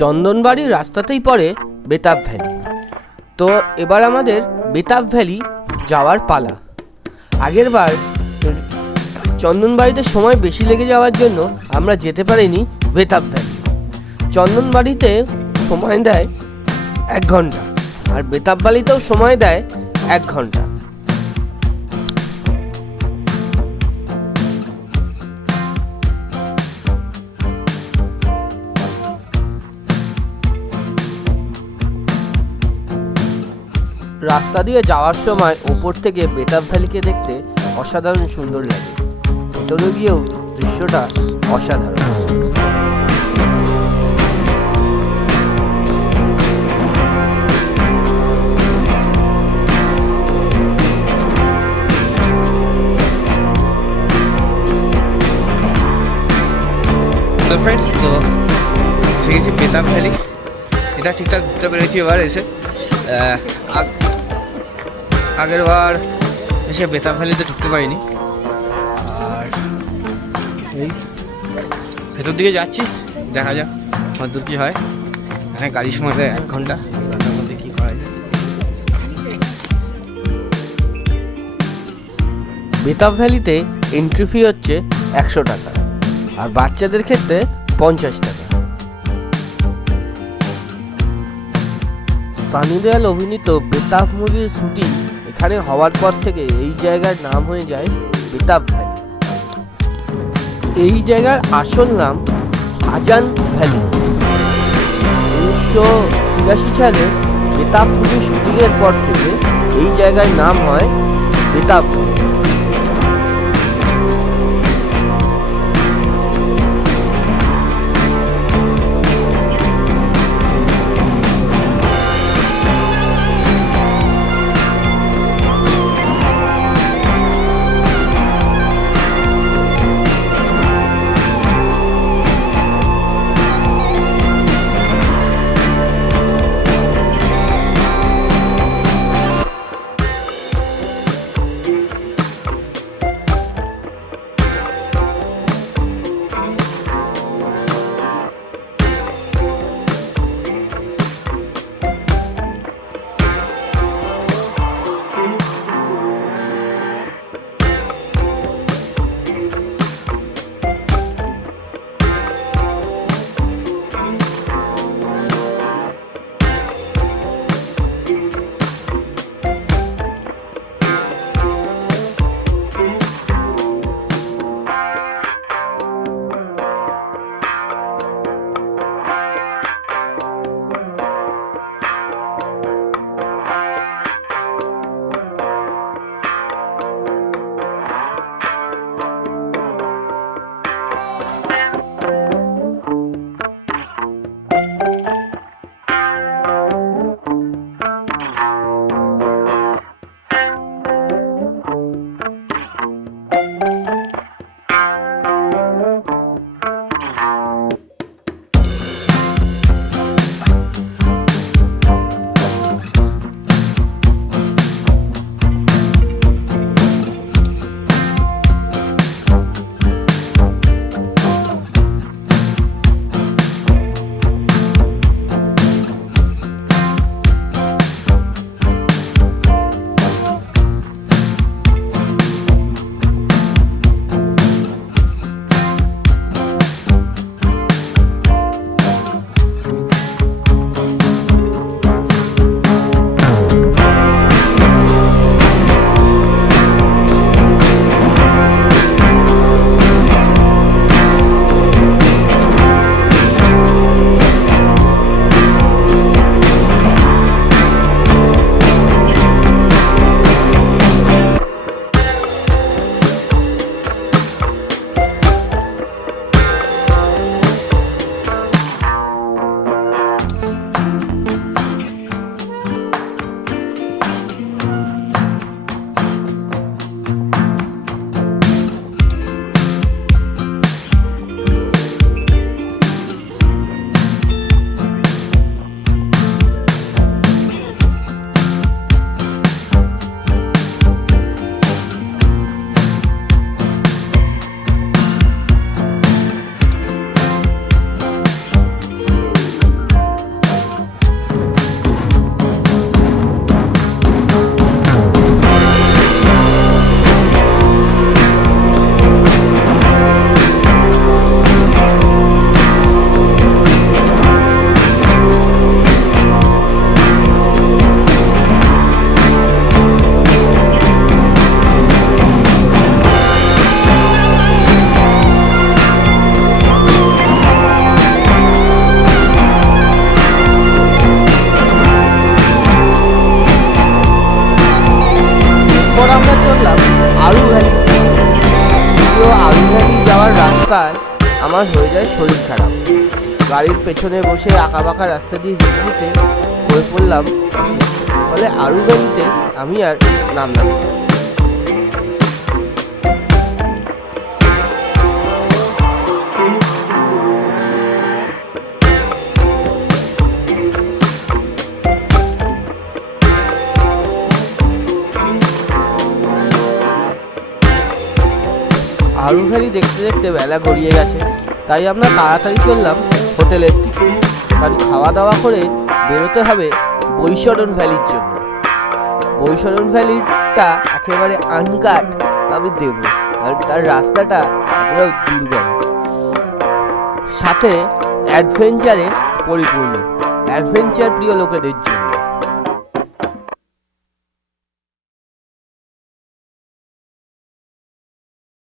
চন্দনবাড়ির রাস্তাতেই পড়ে বেতাব ভ্যালি। তো এবার আমাদের বেতাব ভ্যালি যাওয়ার পালা। আগের বার চন্দনবাড়িতে সময় বেশি লেগে যাওয়ার জন্য আমরা যেতে পারিনি বেতাব ভ্যালি। চন্দনবাড়িতে সময় দেয় 1 ঘন্টা, আর বেতাব ভ্যালিতেও সময় দেয় 1 ঘন্টা। রাস্তা দিয়ে যাওয়ার সময় ওপর থেকে বেতাব ভ্যালিকে দেখতে অসাধারণ সুন্দর লাগে। ভেতরে গিয়েও দৃশ্যটা অসাধারণ। হ্যালো ফ্রেন্ডস, তো শিখেছি বেতাব ভ্যালি। এটা ঠিকঠাক ঘুরতে পেরেছি এবার এসে। আগের বার এসে বেতাব ভ্যালিতে ঢুকতে পারিনি। আর এই ভেতর দিকে যাচ্ছি, দেখা যাক আমার দূর কী হয়। এখানে গাড়ির সময় 1 ঘন্টা, 1 ঘন্টার মধ্যে কী করা যায়। বেতাব ভ্যালিতে এন্ট্রি ফি হচ্ছে 100 টাকা, আর বাচ্চাদের ক্ষেত্রে 50 টাকা। সানি দেওয়াল অভিনীত বেতাব মুভির শুটিং এখানে হওয়ার পর থেকে এই জায়গার নাম হয়ে যায় বেতাব ভ্যালি। এই জায়গার আসল নাম আজান ভ্যালি। 1983 সালে বেতাব মুভির শুটিংয়ের পর থেকে এই জায়গার নাম হয় বেতাব ভ্যালি। আমার হয়ে যায় শরীর খারাপ। গাড়ির পেছনে বসে আঁকাবাঁকা রাস্তা দিয়ে যেতে যেতে হয়ে পড়লাম অসুস্থ। ফলে আরু ভ্যালিতে আমি আর নামলাম না। আরু ভ্যালি দেখতে দেখতে বেলা গড়িয়ে গেছে, তাই আমরা তাড়াতাড়ি চললাম হোটেলের দিকে। কারণ খাওয়া দাওয়া করে বেরোতে হবে বৈশরণ ভ্যালির জন্য। বৈশরণ ভ্যালিটা একেবারে আনকাট আমি দেব, কারণ তার রাস্তাটা একদম দুর্গম, সাথে অ্যাডভেঞ্চারে পরিপূর্ণ, অ্যাডভেঞ্চার প্রিয় লোকেদের জন্য।